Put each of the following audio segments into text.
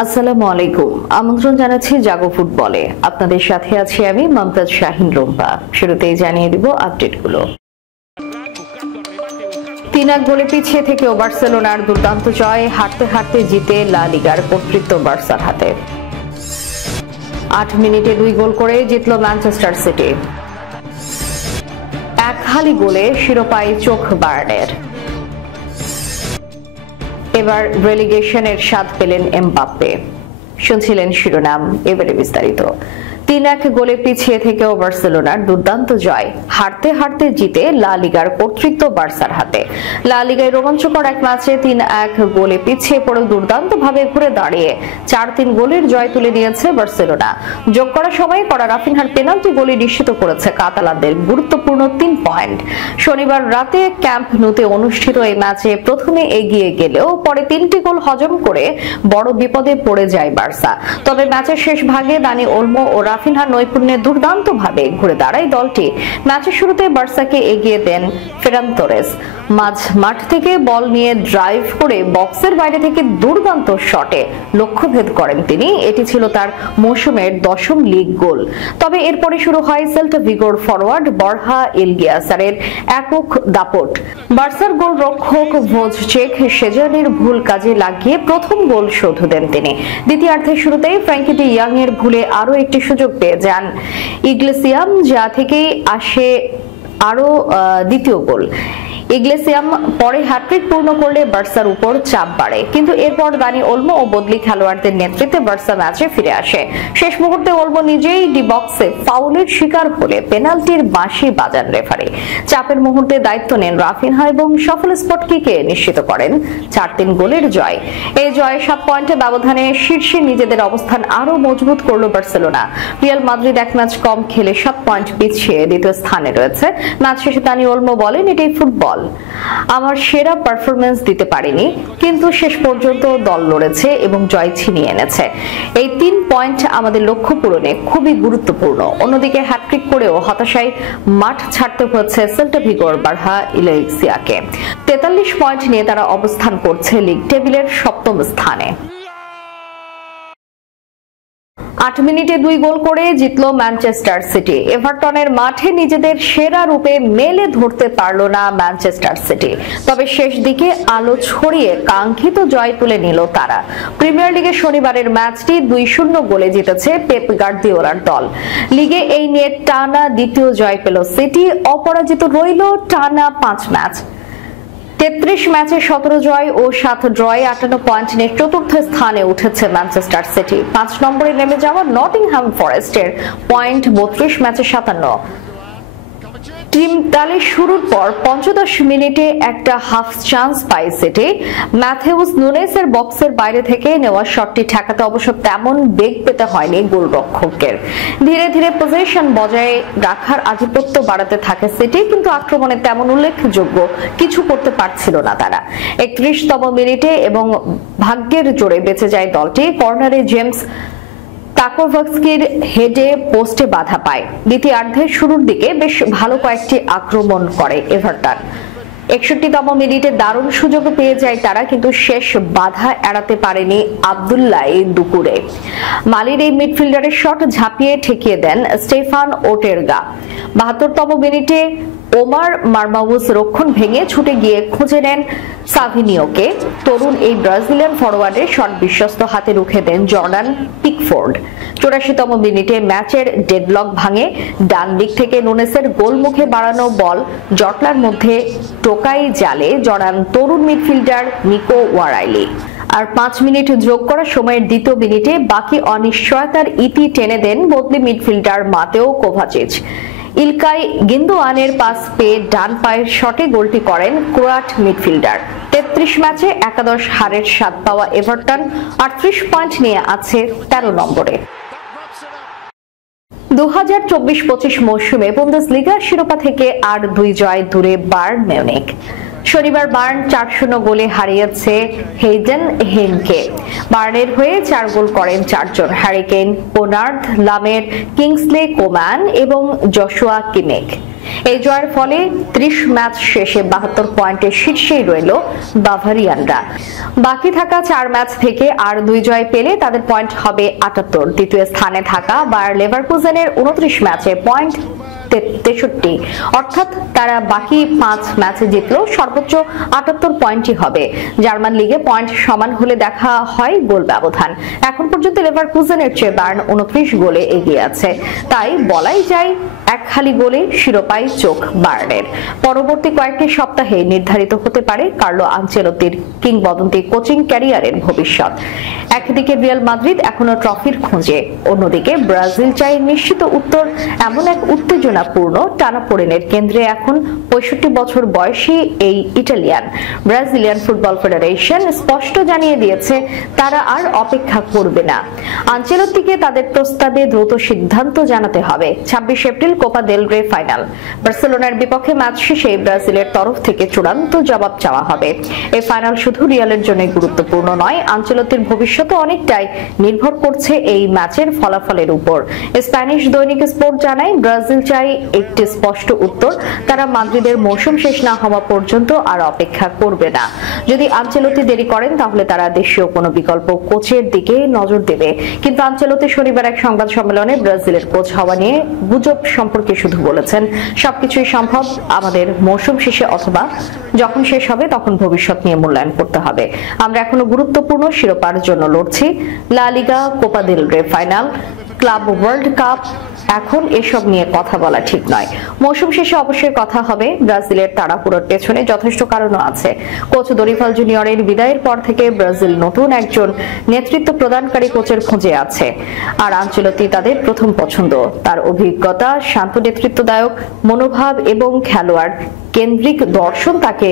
আসসালামু আলাইকুম। আমন্ত্রণ জানাচ্ছি জাগো ফুটবলে। আপনাদের সাথে আছি আমি মমতাজ শাহিন রুম্পা। শুরুতেই জানিয়ে দিব আপডেটগুলো। 3-1 গোলে পিছিয়ে থেকেও বার্সেলোনার দুর্দান্ত জয়, হারতে হারতে জিতে লা লিগার কর্তৃত্ব বার্সার হাতে। 8 মিনিটে 2 গোল করে জিতল ম্যানচেস্টার সিটি। এক হালি গোলে শিরোপায় চোখ বায়ার্নের। এবার রেলিগেশনের স্বাদ পেলেন এমবাপ্পে। শুনছিলেন শিরোনাম, এবারে বিস্তারিত। 3-1 গোলে পিছিয়ে থেকেও বার্সেলোনার দুর্দান্ত জয়, হারতে হারতে জিতে লা লিগার কর্তৃত্ব বার্সার হাতে। লা লিগায় রোমাঞ্চকর এক ম্যাচে 3-1 গোলে পিছিয়ে পড়ে দুর্দান্তভাবে ঘুরে দাঁড়িয়ে 4-3 গোলের জয় তুলে নিয়েছে বার্সেলোনা। যোগ করার সময় করা রাফিনহার পেনাল্টি গোলে নিশ্চিত করেছে কাতালানদের গুরুত্বপূর্ণ 3 পয়েন্ট। শনিবার রাতে ক্যাম্প নুতে অনুষ্ঠিত এই ম্যাচে প্রথমে এগিয়ে গেলেও পরে 3টি গোল হজম করে বড় বিপদে পড়ে যায় বার্সা। তবে ম্যাচের শেষ ভাগে দানি ওলমো ও রাফিনহার নৈপুণ্যে দুর্দান্তভাবে ঘুরে দাঁড়ায় দলটি। ম্যাচের শুরুতে বার্সাকে এগিয়ে দেন ফেরান তোরেস। মাঠ থেকে বল নিয়ে ড্রাইভ করে বক্সের বাইরে থেকে দুর্দান্ত শটে লক্ষ্যভেদ করেন তিনি। এটি ছিল তার মৌসুমের 10ম লিগ গোল। তবে এরপরে শুরু হয় সেল্টা ভিগোর ফরওয়ার্ড বরহা ইলগিয়াসারের একক দাপট। বার্সার গোল রক্ষক ভোজচেক সেজানির ভুল কাজে লাগিয়ে প্রথম গোল শোধ দেন তিনি। দ্বিতীয়ার্ধের শুরুতেই ফ্র্যাঙ্কি ডি ইয়াং এর ভুলে আরো একটি সুযোগ পেয়ে যান ইগলেসিয়াম, যা থেকেই আসে আরো দ্বিতীয় গোল। ইগলেসিয়াম পরে হ্যাট্রিক পূর্ণ করলে বার্সার উপর চাপ বাড়ে, কিন্তু এরপর দানি ওলমো ও বদলি খেলোয়াড়দের নেতৃত্বে বার্সা ম্যাচে ফিরে আসে। শেষ মুহূর্তে ওলমো নিজেই ডি বক্সে ফাউলের শিকার হলে পেনাল্টির বাঁশি বাজান রেফারি। চাপের মুহূর্তে দায়িত্ব নেন রাফিনহা এবং সফল স্পট কিকে নিশ্চিত করেন 4-3 গোলের জয়। এই জয়ে 7 পয়েন্টের ব্যবধানে শীর্ষে নিজেদের অবস্থান আরো মজবুত করল বার্সেলোনা। রিয়াল মাদ্রিদ এক ম্যাচ কম খেলে 7 পয়েন্ট পিছিয়ে দ্বিতীয় স্থানে রয়েছে। ম্যাচ শেষে দানি ওলমো বলেন, এটাই ফুটবল। আমার সেরা পারফরমেন্স দিতে পারিনি, কিন্তু শেষ পর্যন্ত দল লড়েছে এবং জয় ছিনিয়ে এনেছে। এই 3 পয়েন্ট আমাদের লক্ষ্য পূরণে খুবই গুরুত্বপূর্ণ। অন্যদিকে হ্যাট্রিক করেও হতাশায় মাঠ ছাড়তে হয়েছে সেল্টা ভিগোর বারহা ইলেক্সিয়াকে। 43 পয়েন্ট নিয়ে তারা অবস্থান করছে লিগ টেবিলের 7ম স্থানে। 8 মিনিটে 2 গোল করে জিতল ম্যানচেস্টার সিটি। এভারটনের মাঠে নিজেদের সেরা রূপে মেলে ধরতে পারল না ম্যানচেস্টার সিটি, তবে শেষ দিকে আলো ছড়িয়ে কাঙ্ক্ষিত জয় তুলে নিল তারা। প্রিমিয়ার লিগে শনিবারের ম্যাচটি 2-0 গোলে জিতেছে পেপ গার্দিওলার দল। লিগে এই নিয়ে টানা দ্বিতীয় জয় পেল সিটি। অপরাজিত রইল টানা 5 ম্যাচ। 33 ম্যাচে 17 জয় ও 7 ড্রয়ে 58 পয়েন্ট নিয়ে চতুর্থ স্থানে উঠেছে ম্যানচেস্টার সিটি। 5 নম্বরে নেমে যাওয়া নটিংহ্যাম ফরেস্টের পয়েন্ট 32 ম্যাচে 57। টিম তালে শুরুর পর 85 মিনিটে একটা হাফ চান্স পায় সিটি। ম্যাথেউস নুনেসের বক্সের বাইরে থেকে নেওয়া শটটি ঠেকাতে অবশ্য তেমন বেগ পেতে হয়নি গোলরক্ষকের। ধীরে ধীরে পজিশন বজায় রাখার আধিপত্য বাড়াতে থাকে সিটি, কিন্তু আক্রমণে তেমন উল্লেখযোগ্য কিছু করতে পারছিল না তারা। 31তম মিনিটে এবং ভাগ্যের জোরে বেঁচে যায় দলটি। কর্নারে জেমস তাকোভস্কির হেডে পোস্টে বাধা পায়। দ্বিতীয়ার্ধের শুরুর দিকে বেশ ভালো কয়েকটি আক্রমণ করে এভারটন। 61তম মিনিটে দারুণ সুযোগ পেয়ে যায় তারা, কিন্তু শেষ বাধা এড়াতে পারেনি আব্দুল্লাহ দুকুরে। মালির এই মিডফিল্ডারের শট ঝাঁপিয়ে ঠেকিয়ে দেন স্টেফান ওটেরগা। 72তম মিনিটে ওমার মারমাউস রক্ষণ ভেঙে ছুটে গিয়ে খুঁজে নেন সাভিনিওকে। তরুণ এই ব্রাজিলিয়ান ফরওয়ার্ডের শট বিশ্বস্ত হাতে রুখে দেন জর্ডান পিকফোর্ড। 84তম মিনিটে ম্যাচের ডেডলক ভাঙে। ডান দিক থেকে নুনেসের গোলমুখে বাড়ানো বল জটলার মধ্যে টোকাই জালে জড়ান তরুণ মিডফিল্ডার নিকো ওয়ারাইলি। আর 5 মিনিট যোগ করা সময়ের দ্বিতীয় মিনিটে বাকি অনিশ্চয়তার ইতি টেনে দেন বদলি মিডফিল্ডার মাতেও কোভাচিচ। ইলকাই গিন্দোয়ানের পাস পেয়ে ডান পায়ের শটে গোলটি করেন ক্রোয়াট মিডফিল্ডার। 33 ম্যাচে একাদশ হারের স্বাদ পাওয়া এভারটন 38 পয়েন্ট নিয়ে আছে 13 নম্বরে। 2024-25 মৌসুমে বুন্দেসলিগার শিরোপা থেকে আর 2 জয় দূরে বায়ার্ন মিউনিখ। শনিবার বায়ার্ন 4-0 গোলে হারিয়েছে হেইডেন হেনকে। বায়ার্নের হয়ে 4 গোল করেন 4 জন: হ্যারি কেইন, পোনার্ড, লামের, কিংসলে কোমান এবং জশুয়া কিমেক। এই জয়ের ফলে 30 ম্যাচ শেষে 72 পয়েন্টের শীর্ষেই রইল বাভারিয়ানরা। বাকি থাকা 4 ম্যাচ থেকে আর 2 জয় পেলে তাদের পয়েন্ট হবে 78। দ্বিতীয় স্থানে থাকা বায়ার লেভারকুজেনের 29 ম্যাচে পয়েন্ট 63, অর্থাৎ তারা বাকি 5 ম্যাচে জিতলেও সর্বোচ্চ 78 পয়েন্টই হবে। জার্মান লিগে পয়েন্ট সমান হলে দেখা হয় গোল ব্যবধান। এখন পর্যন্ত লেভারকুজেনের চেয়ে বায়ার্ন 29 গোলে এগিয়ে আছে, তাই বলাই যায় এক খালি গোলে শিরোপায় চোখ বায়ার্নের। পরবর্তী কয়েকটি সপ্তাহে নির্ধারিত হতে পারে কার্লো আনচেলত্তির কিংবদন্তি কোচিং ক্যারিয়ারের ভবিষ্যৎ। একদিকে রিয়াল মাদ্রিদ এখনো ট্রফির খোঁজে, অন্যদিকে ব্রাজিল চাই নিশ্চিত উত্তর। এমন এক উত্তেজনাপূর্ণ টানাপোড়েনের কেন্দ্রে এখন 65 বছর বয়সী এই ইটালিয়ান। ব্রাজিলিয়ান ফুটবল ফেডারেশন স্পষ্ট জানিয়ে দিয়েছে তারা আর অপেক্ষা করবে না। আনচেলত্তিকে তাদের প্রস্তাবে দ্রুত সিদ্ধান্ত জানাতে হবে। 26 এপ্রিল কোপা দেল রে ফাইনাল। বার্সেলোনার বিপক্ষে ম্যাচ শেষে ব্রাজিলের তরফ থেকে চূড়ান্ত জবাব চাওয়া হবে। এই ফাইনাল শুধু রিয়ালের জন্য গুরুত্বপূর্ণ নয়, আনচেলত্তির ভবিষ্যৎ অনেকটাই নির্ভর করছে এই ম্যাচের ফলাফলের উপর। স্প্যানিশ দৈনিক স্পোর্ট জানায় ব্রাজিল চাই একটি স্পষ্ট উত্তর। তারা মাদ্রিদের মৌসুম শেষ না হওয়া পর্যন্ত আর অপেক্ষা করবে না। যদি আনচেলত্তি দেরি করেন তাহলে তারা দেশীয় কোনো বিকল্প কোচের দিকে নজর দেবে। কিন্তু আনচেলত্তি শনিবার এক সংবাদ সম্মেলনে ব্রাজিলের কোচ হওয়া নিয়ে গুজব সম্পর্কে শুধু বলেছেন, সবকিছুই সম্ভব। আমাদের মৌসুম শেষে অথবা যখন শেষ হবে তখন ভবিষ্যৎ নিয়ে মূল্যায়ন করতে হবে। আমরা এখনো গুরুত্বপূর্ণ শিরোপার জন্য লড়ছি। লা লিগা, কোপা দেল রে ফাইনাল, ক্লাব ওয়ার্ল্ড কাপ, এখন এসব নিয়ে কথা বলা ঠিক নয়। মৌসুম শেষে অবশ্যই কথা হবে। ব্রাজিলের তাড়াহুড়োর পেছনে যথেষ্ট কারণও আছে। কোচ দরিফাল জুনিয়রের বিদায়ের পর থেকে ব্রাজিল নতুন একজন নেতৃত্ব প্রদানকারী কোচের খোঁজে আছে, আর আনচেলত্তি তাদের প্রথম পছন্দ। তার অভিজ্ঞতা, শান্ত নেতৃত্বদায়ক মনোভাব এবং খেলোয়াড় কেন্দ্রিক দর্শন তাকে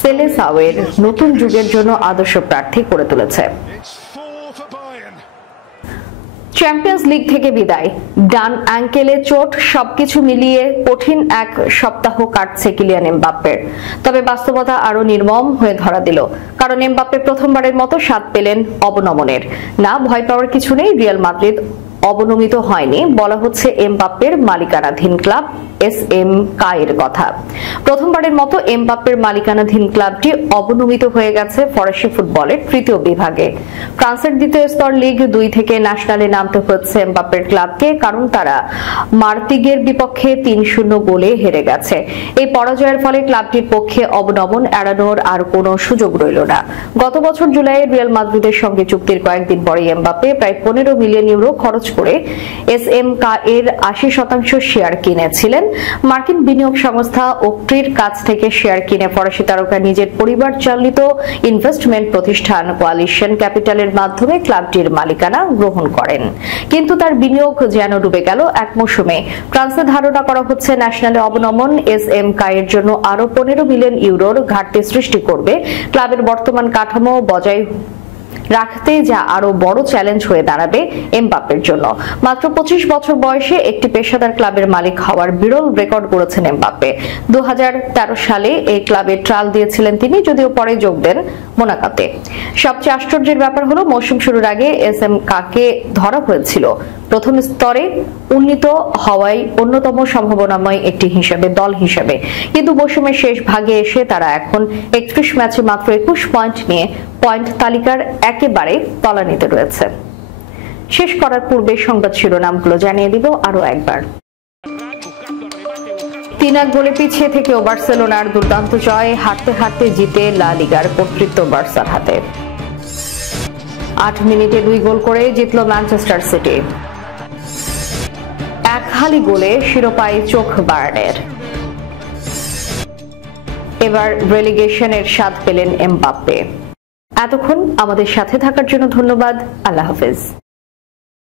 সেলেসাওয়ের নতুন যুগের জন্য আদর্শ প্রার্থী করে তুলেছে। চ্যাম্পিয়ন্স লিগ থেকে বিদায়, ডান অ্যাঙ্কেলে চোট, সবকিছু মিলিয়ে কঠিন এক সপ্তাহ কাটছে কিলিয়ান এমবাপ্পের। তবে বাস্তবতা আরো নির্মম হয়ে ধরা দিল, কারণ এমবাপ্পে প্রথমবারের মতো স্বাদ পেলেন অবনমনের। না, ভয় পাওয়ার কিছু নেই। রিয়াল মাদ্রিদ অবনমিত হয়নি, বলা হচ্ছে এমবাপ্পের মালিকানাধীন ক্লাব এসএমকা এর কথা। প্রথমবারের মতো এমবাপ্পের মালিকানাধীন ক্লাবটি অবনমিত হয়ে গেছে ফরাসি ফুটবলের তৃতীয় বিভাগে। ফ্রান্সের দ্বিতীয় স্তর লিগ 2 থেকে ন্যাশনালে নামতে হচ্ছে এমবাপ্পের ক্লাবকে, কারণ তারা মার্তিগের বিপক্ষে 3-0 গোলে হেরে গেছে। এই পরাজয়ের ফলে ক্লাবটির পক্ষে অবনমন এড়ানোর আর কোনো সুযোগ রইল না। গত বছর জুলাইয়ে রিয়াল মাদ্রিদের সঙ্গে চুক্তির কয়েকদিন পরে এমবাপ্পে প্রায় 15 মিলিয়ন ইউরো খরচ করে এসএমকা এর 80% শেয়ার কিনেছিলেন। মার্কিন বিনিয়োগ সংস্থা ওকট্রির কাছ থেকে শেয়ার কিনে ফরাসি তারকা নিজের পরিবার চালিত ইনভেস্টমেন্ট প্রতিষ্ঠান কোয়ালিশন ক্যাপিটালের মাধ্যমে ক্লাবটির মালিকানা গ্রহণ করেন। কিন্তু তার বিনিয়োগ যেন ডুবে গেল এক মৌসুমে। ফ্রান্সে ধারণা করা হচ্ছে ন্যাশনালে অবনমন এসএমকা এর জন্য আরো 15 মিলিয়ন ইউরোর ঘাটতি সৃষ্টি করবে। ক্লাবের বর্তমান কাঠামো বজায় রাখতে যা আরো বড় চ্যালেঞ্জ হয়ে দাঁড়াবে এমবাপ্পের জন্য। মাত্র 25 বছর বয়সে একটি পেশাদার ক্লাবের মালিক হওয়ার বিরল রেকর্ড করেছেন এমবাপ্পে। 2013 সালে এই ক্লাবে ট্রায়াল দিয়েছিলেন তিনি, যদিও পরে যোগ দেন মোনাকোতে। সবচেয়ে আশ্চর্যের ব্যাপার হলো মৌসুম শুরুর আগে এসএমকাকে ধরা হয়েছিল প্রথম স্তরে উন্নীত হওয়ায় অন্যতম সম্ভাবনাময় একটি দল হিসেবে, কিন্তু মৌসুমের শেষ ভাগে এসে তারা এখন 31 ম্যাচে মাত্র 21 পয়েন্ট নিয়ে পয়েন্ট তালিকার একেবারে তলানিতে রয়েছে। শেষ করার পূর্বে সংবাদ শিরোনামগুলো জানিয়ে দিব আরো একবার। 3-1 গোলে পিছিয়ে থেকেও বার্সেলোনার দুর্দান্ত জয়, হারতে হারতে জিতে লা লিগার কর্তৃত্ব বার্সার হাতে। 8 মিনিটে 2 গোল করে জিতল ম্যানচেস্টার সিটি। এক খালি গোলে শিরোপায় চোখ বায়ার্নের। এবার রেলিগেশনের স্বাদ পেলেন এমবাপ্পে। এতক্ষণ আমাদের সাথে থাকার জন্য ধন্যবাদ। আল্লাহ হাফেজ।